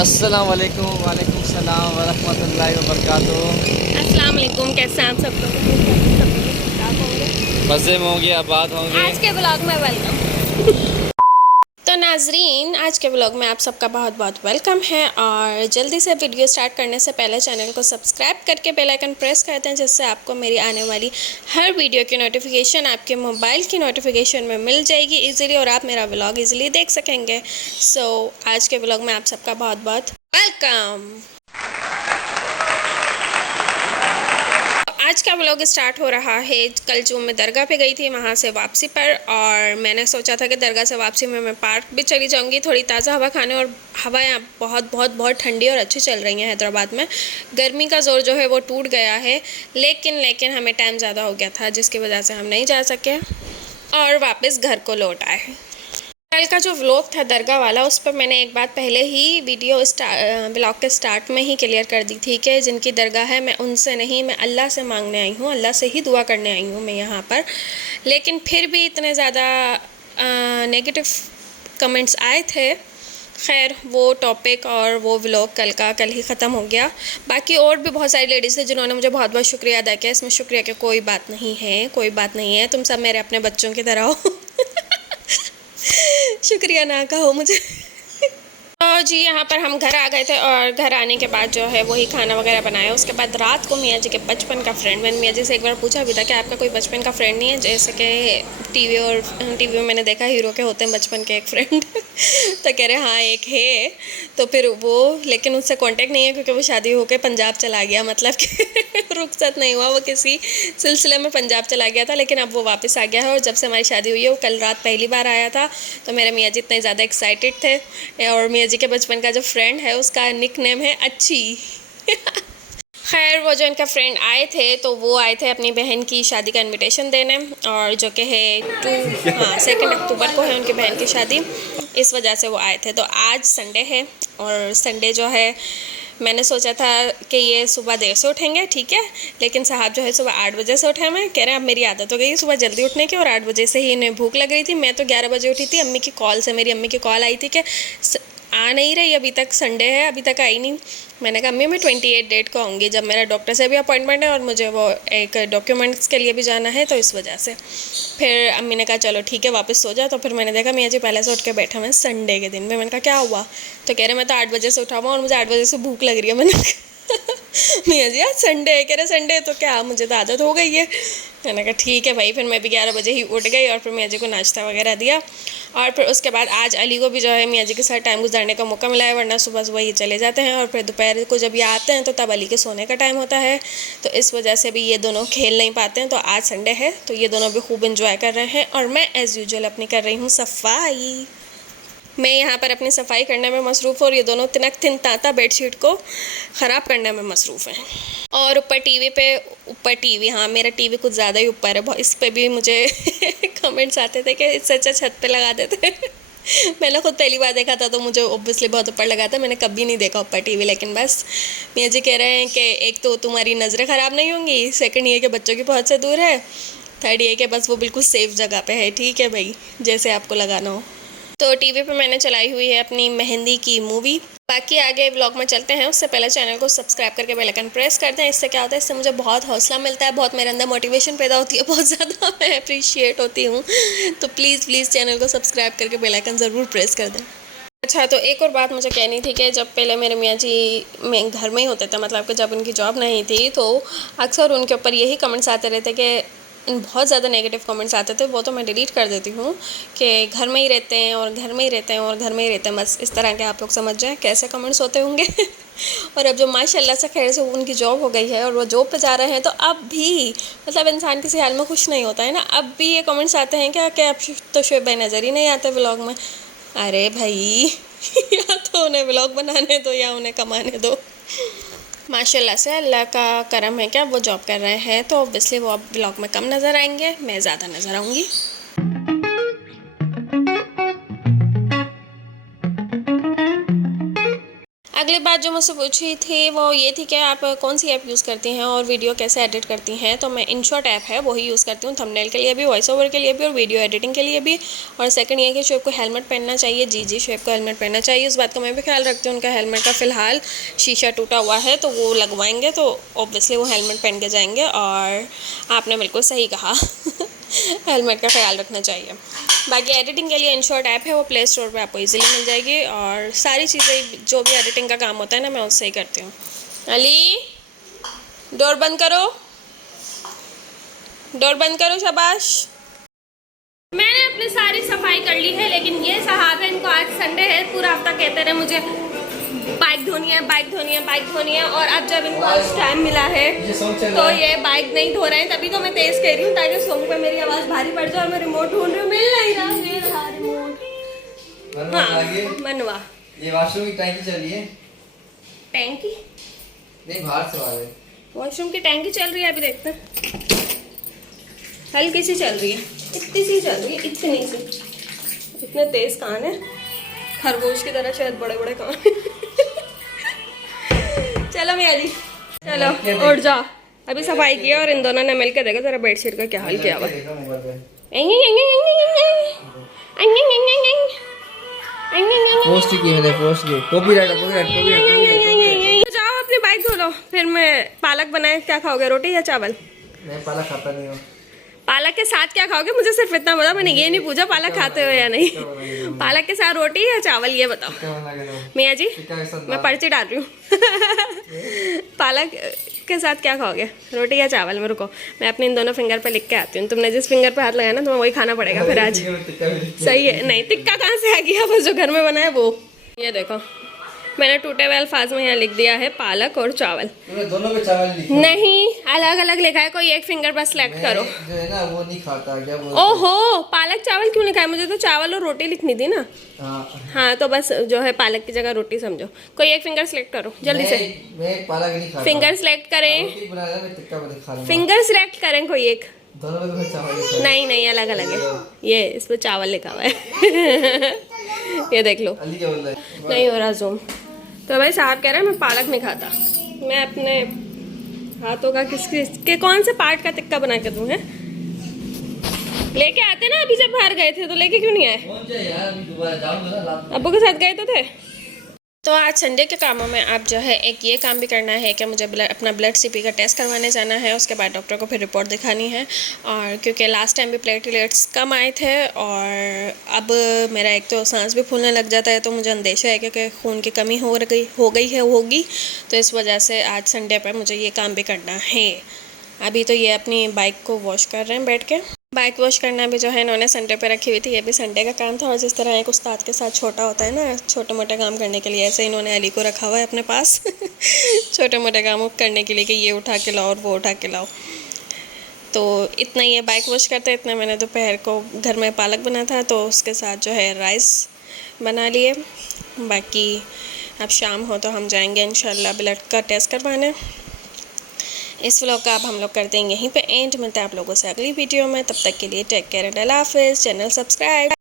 अस्सलाम वालेकुम वालेकुम सलाम व रहमतुल्लाहि व बरकातुहू। अस्सलाम वालेकुम, कैसे हैं आप सब लोग? सब लोग ठीक-ठाक होंगे। मज़े में होंगे, आबाद होंगे। आज के ब्लॉग में वेलकम। तो नाजरीन, आज के ब्लॉग में आप सबका बहुत बहुत वेलकम है। और जल्दी से वीडियो स्टार्ट करने से पहले चैनल को सब्सक्राइब करके बेल आइकन प्रेस कर दें, जिससे आपको मेरी आने वाली हर वीडियो की नोटिफिकेशन आपके मोबाइल की नोटिफिकेशन में मिल जाएगी इजीली, और आप मेरा ब्लॉग इजीली देख सकेंगे। सो आज के ब्लॉग में आप सबका बहुत बहुत वेलकम। आज का व्लॉग स्टार्ट हो रहा है। कल जो मैं दरगाह पे गई थी वहाँ से वापसी पर, और मैंने सोचा था कि दरगाह से वापसी में मैं पार्क भी चली जाऊँगी थोड़ी ताज़ा हवा खाने। और हवा यहाँ बहुत बहुत बहुत ठंडी और अच्छी चल रही है हैदराबाद में। गर्मी का ज़ोर जो है वो टूट गया है, लेकिन हमें टाइम ज़्यादा हो गया था, जिसकी वजह से हम नहीं जा सके और वापस घर को लौट आए। कल का जो व्लॉग था दरगाह वाला, उस पर मैंने एक बात पहले ही वीडियो व्लॉग के स्टार्ट में ही क्लियर कर दी थी कि जिनकी दरगाह है मैं उनसे नहीं, मैं अल्लाह से मांगने आई हूँ, अल्लाह से ही दुआ करने आई हूँ मैं यहाँ पर। लेकिन फिर भी इतने ज़्यादा नेगेटिव कमेंट्स आए थे। खैर, वो टॉपिक और वो व्लॉग कल ही ख़त्म हो गया। बाकी और भी बहुत सारी लेडीज़ थे जिन्होंने मुझे बहुत बहुत शुक्रिया अदा किया। इसमें शुक्रिया की कोई बात नहीं है, कोई बात नहीं है। तुम सब मेरे अपने बच्चों की तरह हो। शुक्रिया ना कहो मुझे। तो जी, यहाँ पर हम घर आ गए थे, और घर आने के बाद जो है वही खाना वगैरह बनाया। उसके बाद रात को मियाँ जी के बचपन का फ्रेंड, मैंने मियाँ जी से एक बार पूछा भी था कि आपका कोई बचपन का फ्रेंड नहीं है, जैसे कि टीवी में मैंने देखा हीरो के होते हैं बचपन के एक फ्रेंड। तो कह रहे हाँ एक है। तो फिर वो, लेकिन उससे कांटेक्ट नहीं है क्योंकि वो शादी होकर पंजाब चला गया, मतलब कि रुखसत नहीं हुआ, वो किसी सिलसिले में पंजाब चला गया था, लेकिन अब वो वापस आ गया है। और जब से हमारी शादी हुई है, वो कल रात पहली बार आया था। तो मेरे मियाँ जी इतने ज़्यादा एक्साइटेड थे। और मियाँ जी के बचपन का जो फ्रेंड है उसका निक नेम है अच्छी। खैर, वो जो इनका फ्रेंड आए थे, तो वो आए थे अपनी बहन की शादी का इनविटेशन देने, और जो कि है 2 अक्टूबर को है उनकी बहन की शादी। इस वजह से वो आए थे। तो आज संडे है, और संडे जो है मैंने सोचा था कि ये सुबह देर से उठेंगे, ठीक है, लेकिन साहब जो है सुबह 8 बजे से उठे। मैं कह रहे हैं अब मेरी आदत हो गई सुबह जल्दी उठने की, और 8 बजे से ही इन्हें भूख लग रही थी। मैं तो 11 बजे उठी थी। अम्मी की कॉल से, मेरी अम्मी की कॉल आई थी कि आ नहीं रही अभी तक, संडे है अभी तक आई नहीं। मैंने कहा अम्मी मैं 28 डेट को आऊँगी, जब मेरा डॉक्टर से भी अपॉइंटमेंट है और मुझे वो एक डॉक्यूमेंट्स के लिए भी जाना है, तो इस वजह से। फिर अम्मी ने कहा चलो ठीक है वापस सो जा। तो फिर मैंने देखा मियाँ जी पहले से उठ के बैठे हुए संडे के दिन में। मैंने कहा क्या हुआ? तो कह रहे मैं तो 8 बजे से उठा हुआ और मुझे 8 बजे से भूख लग रही है। मैंने मियाँ जी आज संडे है। कह रहे संडे तो क्या, मुझे तो आदत हो गई है। मैंने कहा ठीक है भाई। फिर मैं भी 11 बजे ही उठ गई और फिर मियाँ जी को नाश्ता वगैरह दिया। और फिर उसके बाद आज अली को भी जो है मियाँ जी के साथ टाइम गुजारने का मौका मिला है, वरना सुबह सुबह ही चले जाते हैं, और फिर दोपहर को जब ये आते हैं तो तब अली के सोने का टाइम होता है। तो इस वजह से भी ये दोनों खेल नहीं पाते हैं। तो आज संडे है तो ये दोनों भी खूब इंजॉय कर रहे हैं, और मैं एज़ यूजुअल अपनी कर रही हूँ सफाई। मैं यहाँ पर अपनी सफाई करने में मसरूफ़, और ये दोनों तिनक तिन ताता बेडशीट को ख़राब करने में मसरूफ़ हैं। और ऊपर टीवी, हाँ मेरा टीवी कुछ ज़्यादा ही ऊपर है। इस पर भी मुझे कमेंट्स आते थे कि इससे अच्छा छत पे लगा देते। मैंने खुद पहली बार देखा था तो मुझे ऑब्वियसली बहुत ऊपर लगा था। मैंने कभी नहीं देखा ऊपर टीवी, लेकिन बस मियाँ जी कह रहे हैं कि एक तो तुम्हारी नज़रें ख़राब नहीं होंगी, सेकंड ये कि बच्चों की पहुँच से दूर है, थर्ड ये कि बस वो बिल्कुल सेफ़ जगह पे है। ठीक है भाई, जैसे आपको लगाना हो। तो टीवी पे मैंने चलाई हुई है अपनी मेहंदी की मूवी। बाकी आगे व्लॉग में चलते हैं, उससे पहले चैनल को सब्सक्राइब करके बेल आइकन प्रेस कर दें। इससे क्या होता है, इससे मुझे बहुत हौसला मिलता है, बहुत मेरे अंदर मोटिवेशन पैदा होती है, बहुत ज़्यादा मैं अप्रिशिएट होती हूँ। तो प्लीज़ चैनल को सब्सक्राइब करके बेल आइकन ज़रूर प्रेस कर दें। अच्छा, तो एक और बात मुझे कहनी थी कि जब पहले मेरे मियाँ जी में घर में ही होते थे, मतलब कि जब उनकी जॉब नहीं थी, तो अक्सर उनके ऊपर यही कमेंट्स आते रहते कि बहुत ज़्यादा नेगेटिव कमेंट्स आते थे। वो तो मैं डिलीट कर देती हूँ कि घर में ही रहते हैं और घर में ही रहते हैं और घर में ही रहते हैं, बस इस तरह के आप लोग समझ जाएं कैसे कमेंट्स होते होंगे। और अब जो माशाल्लाह से खैर से उनकी जॉब हो गई है और वो जॉब पे जा रहे हैं, तो अब भी मतलब इंसान किसी हाल में खुश नहीं होता है ना। अब भी ये कमेंट्स आते हैं क्या कि अब तो शोएब भाई नज़र ही नहीं आते व्लॉग में। अरे भाई, या तो उन्हें व्लॉग बनाने दो या उन्हें कमाने दो। माशाल्लाह से अल्लाह का करम है क्या वो जॉब कर रहे हैं, तो ऑब्वियसली वो अब व्लॉग में कम नज़र आएंगे, मैं ज़्यादा नज़र आऊँगी। अगली बात जो मुझसे पूछी थी वो ये थी कि आप कौन सी ऐप यूज़ करती हैं और वीडियो कैसे एडिट करती हैं। तो मैं InShot ऐप है वही यूज़ करती हूँ, थंबनेल के लिए भी, वॉइस ओवर के लिए भी और वीडियो एडिटिंग के लिए भी। और सेकंड ये कि शोएब को हेलमेट पहनना चाहिए। जी शोएब को हेलमेट पहनना चाहिए, उस बात का मैं भी ख्याल रखती हूँ। उनका हेलमेट का फ़िलहाल शीशा टूटा हुआ है तो वो लगवाएंगे, तो ऑब्वियसली वो हेलमेट पहन के जाएंगे। और आपने बिल्कुल सही कहा हेलमेट का ख्याल रखना चाहिए। बाकी एडिटिंग के लिए InShot ऐप है, वो प्ले स्टोर पे आपको इजीली मिल जाएगी। और सारी चीज़ें जो भी एडिटिंग का काम होता है ना, मैं उससे ही करती हूँ। अली डोर बंद करो, डोर बंद करो, शाबाश। मैंने अपनी सारी सफाई कर ली है, लेकिन ये साहब है, इनको आज संडे है, पूरा हफ्ता कहते रहे मुझे बाइक धोनी है, बाइक धोनी है, बाइक धोनी है। और अब जब इनको आज टाइम मिला है तो ये बाइक नहीं धो रहे हैं। तभी तो मैं तेज कह रही हूँ ताकि सोम पे मेरी आवाज़ भारी पड़ जाए। और मैं रिमोट ढूंढ रही हूँ, मिल नहीं रहा, ये रहा रिमोट। हाँ मनवा, ये वॉशरूम की टैंकी चली है। टैंकी नहीं, बाहर से वाले वॉशरूम की टैंकी चल रही है, अभी देखते हैं। हल्की सी चल रही है, इतनी सी चल रही है, इतनी सी। इतने तेज कान है, खरगोश की तरह शायद बड़े बड़े कान। चलो मियाँ जी, चलो उठ जाओ। अभी सफाई की और इन दोनों ने मिलकर देखो जरा बेडशीट का क्या हाल किया हुआ। पोस्ट की मैंने, पोस्ट की कॉपीराइट जाओ अपनी बाइक धो लो, फिर मैं पालक बनाए। क्या खाओगे, रोटी या चावल? मैं पालक खाता नहीं हूँ। पालक के साथ क्या खाओगे? मुझे सिर्फ इतना बता, मैंने ये नहीं पूछा पालक खाते हो या नहीं। पालक के साथ रोटी या चावल, ये बताओ मियाँ जी। मैं पर्ची डाल रही हूँ। पालक के साथ क्या खाओगे, रोटी या चावल? मेरे को, मैं अपने इन दोनों फिंगर पे लिख के आती हूँ। तुमने जिस फिंगर पे हाथ लगाया ना, तुम्हें वही खाना पड़ेगा फिर आज। सही है? नहीं, टिक्का कहाँ से आ गया, बस जो घर में बना है वो। ये देखो मैंने टूटे हुए अल्फाज में यहाँ लिख दिया है पालक और चावल। दोनों पे चावल लिखा नहीं, अलग अलग लिखा है, कोई एक फिंगर पर सिलेक्ट करो। जो है ना वो नहीं खाता क्या बोलते? ओहो, पालक चावल क्यों लिखा है? मुझे तो चावल और रोटी लिखनी थी ना। हाँ तो बस जो है पालक की जगह रोटी समझो। कोई एक फिंगर सिलेक्ट करो जल्दी से। मैं पालक नहीं खाता। फिंगर सिलेक्ट करें, फिंगर सिलेक्ट करें कोई एक। दोनों में चावल नहीं नहीं, अलग अलग है। ये इस पर चावल लिखा हुआ है। ये देख लो, नहीं हो रहा जूम। तो भाई साहब कह रहे हैं मैं पालक नहीं खाता। मैं अपने हाथों का किसके कौन से पार्ट का टिक्का बना के दूं? है लेके आते ना, अभी जब बाहर गए थे तो लेके क्यों नहीं आए? अब्बू के साथ गए तो थे। तो आज संडे के कामों में आप जो है एक ये काम भी करना है कि मुझे अपना ब्लड CP का टेस्ट करवाने जाना है। उसके बाद डॉक्टर को फिर रिपोर्ट दिखानी है। और क्योंकि लास्ट टाइम भी प्लेटलेट्स कम आए थे और अब मेरा एक तो सांस भी फूलने लग जाता है, तो मुझे अंदेशा है कि खून की कमी होगी। तो इस वजह से आज संडे पर मुझे ये काम भी करना है। अभी तो ये अपनी बाइक को वॉश कर रहे हैं बैठ के। बाइक वॉश करना भी जो है इन्होंने संडे पे रखी हुई थी, ये भी संडे का काम था। और जिस तरह एक उस्ताद के साथ छोटा होता है ना, छोटे मोटे काम करने के लिए, ऐसे इन्होंने अली को रखा हुआ है अपने पास छोटे मोटे काम करने के लिए कि ये उठा के लाओ और वो उठा के लाओ। तो इतना ये बाइक वॉश करते, इतना मैंने दोपहर को घर में पालक बना था तो उसके साथ जो है राइस बना लिए। बाकी अब शाम हो तो हम जाएंगे इंशाल्लाह ब्लड का टेस्ट करवाने। इस व्लॉग का अब हम लोग करते हैं यहीं पे एंड। मिलते हैं आप लोगों से अगली वीडियो में, तब तक के लिए टेक केयर एंड अल्लाह हाफिज़। Channel subscribe.